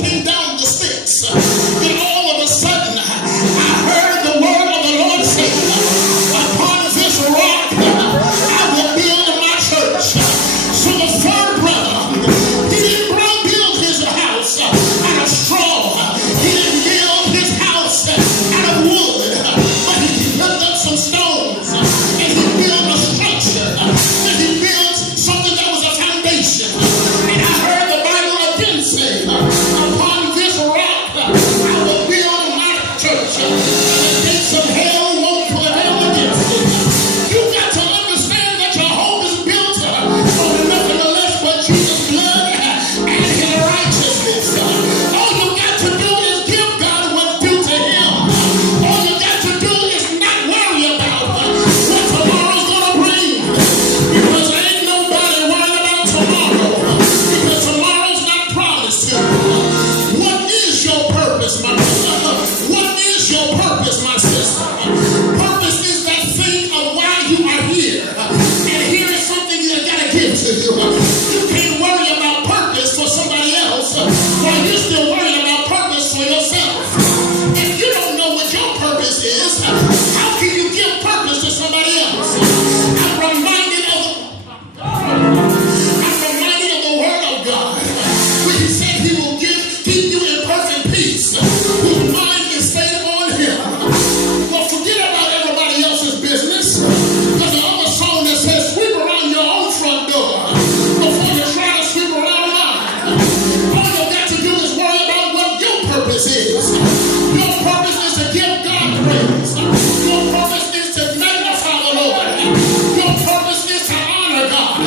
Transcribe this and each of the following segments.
came down the sticks. Then all of a sudden, I heard the word of the Lord say, upon this rock, I will build my church. So the third brother, he didn't build his house out of straw. He didn't build his house out of wood. But he picked up some stones and he built a structure. And he built something that was a foundation. And I heard the Bible again say, upon this rock I will build my church. The gates of hell won't prevail against it. You got to understand that your hope is built on nothing less but Jesus' blood and his righteousness. All you got to do is give God what's due to him. All you got to do is not worry about what tomorrow's going to bring. Because ain't nobody worried about tomorrow. Because tomorrow's not promised to you. What is your purpose, my brother? What is your purpose, my sister? Purpose is that thing of why you are here. And here is something that I got to give to you. You can't worry about purpose for somebody else while you're still worrying about purpose for yourself. If you don't know what your purpose is, how can you give purpose to somebody else? I'm reminded of the word of God, where he said he will keep you in perfect peace, whose mind is stayed on him. Well, forget about everybody else's business. There's another song that says, sweep around your own front door before you try to sweep around mine. All you got to do is worry about what your purpose is. Your purpose is to give God praise. Your purpose is to magnify the Lord. Your purpose is to honor God.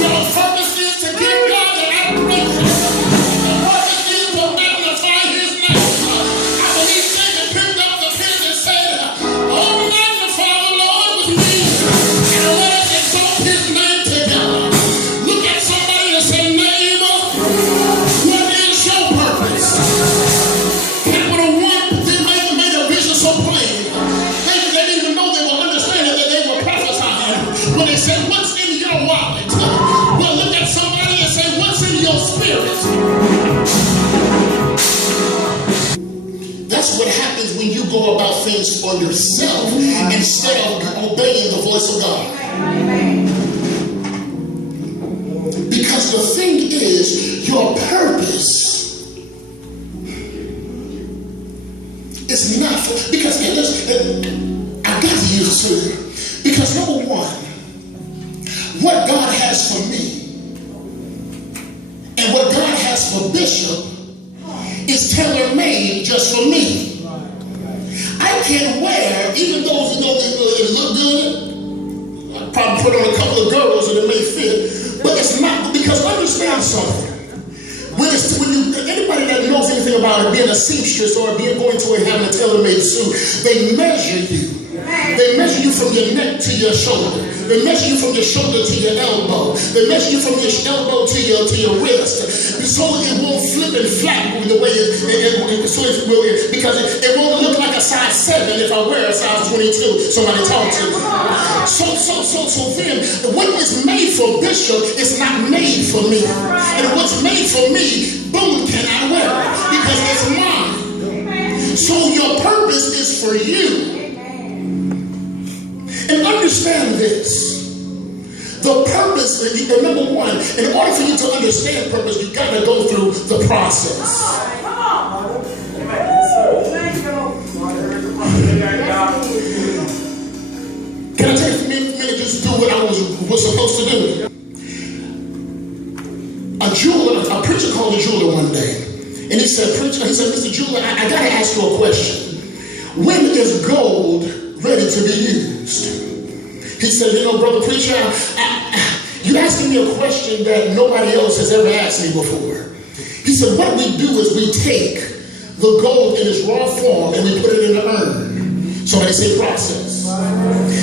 Your purpose is to give God the admiration. The purpose is to magnify his name. I believe David picked up the pen and said, oh, magnify the Lord with me, and let us exalt his name together. Look at somebody and say, neighbor, what is your purpose? Capital One, they made a vision so plain. They didn't even know they were understanding that they were prophesying. When they said, what's in your wallet? Well, look at somebody and say, what's in your spirit? That's what happens when you go about things for yourself instead of obeying the voice of God. Because the thing is, your purpose is not for, because I got to use two. Because number one, what God has for me and what God has for Bishop is tailor-made just for me. I can wear, even those that look good, I probably put on a couple of girls and it may fit, but it's not, because understand something. Anybody that knows anything about being a seamstress or going to having a tailor-made suit, they measure you. They measure you from your neck to your shoulder. They measure you from your shoulder to your elbow. They measure you from your elbow to your wrist. So it won't flip and flap the way because it won't look like a size 7 if I wear a size 22. Somebody talk to me. So then what is made for Bishop is not made for me. And what's made for me, boom, can I wear it? Because it's mine. So your purpose is for you. And understand this. The purpose, number one, in order for you to understand purpose, you got to go through the process. Can I take a minute just to do what I was supposed to do? A preacher called a jeweler one day. And he said, Mr. Jeweler, I got to ask you a question. When is gold ready to be used? He said, brother preacher, you asking me a question that nobody else has ever asked me before. He said, what we do is we take the gold in its raw form and we put it in an urn. Somebody say process.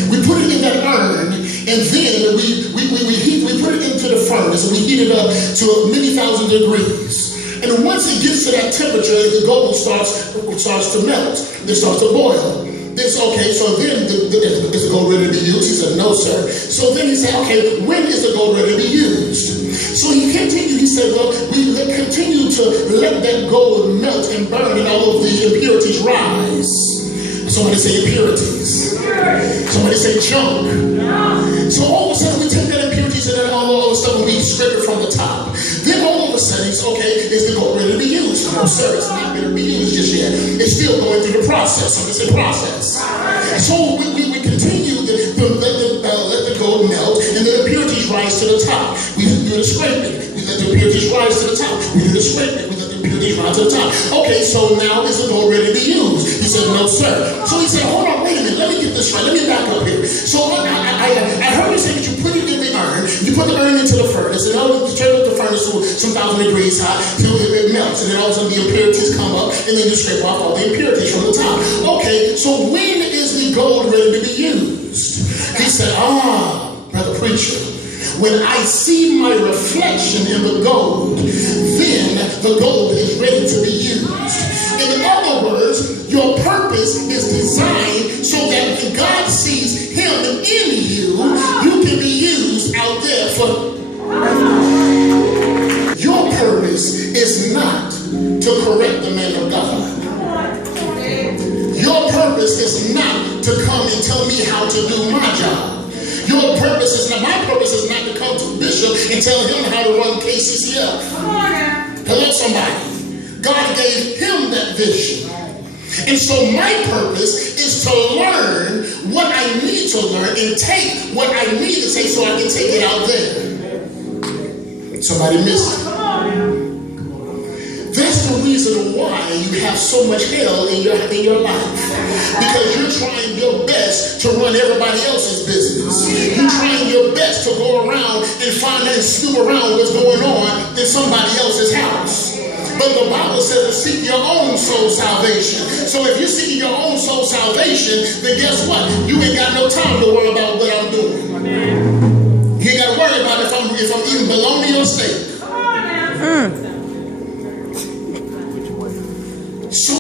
We put it in that urn and then we put it into the furnace and we heat it up to many thousand degrees. And once it gets to that temperature, the gold starts to melt. It starts to boil. It's okay, so then is the gold ready to be used? He said, no, sir. So then he said, okay, when is the gold ready to be used? So he continued, he said, well, we continue to let that gold melt and burn and all of the impurities rise. Somebody say impurities. Somebody say junk. So all of a sudden we take that impurities and all of a sudden we scrape it from the top. Then all of a sudden it's okay, is the gold ready to be used? No, sir, it's not going to be used just yet. It's still going through the process. Somebody say process. So we continue to let the gold melt and the impurities rise to the top. We do the scraping. We let the impurities rise to the top. We do the scraping. We let the impurities rise to the top. Okay, so now is the gold ready to be used? He said, no, sir. So he said, hold on, wait a minute. Let me get this right. Let me back up here. So I heard you say that you put it in the urn. You put the urn into the furnace. And then you turn up the furnace to some 1,000 degrees hot till it melts. And then all of a sudden the impurities come up. And then you scrape off all the impurities from the top. Okay, so when is the gold ready to be used? He said, brother preacher, when I see my reflection in the gold, then the gold is ready to be used. In other words, your purpose is designed so that when God sees him in you, you can be used out there for. Your purpose is not to correct the man of God. Your purpose is not to come and tell me how to do my job. Your purpose is not, my purpose is not to come to Bishop and tell him how to run KCCF. Hello, somebody. God gave him that vision. And so my purpose is to learn what I need to learn and take what I need to take so I can take it out there. Somebody missed it. That's the reason why you have so much hell in your life. Because you're trying your best to run everybody else's business. You're trying your best to go around and find and snoop around what's going on in somebody else's house. But the Bible says to seek your own soul salvation. So if you're seeking your own soul salvation, then guess what? You ain't got no time to worry about what I'm doing.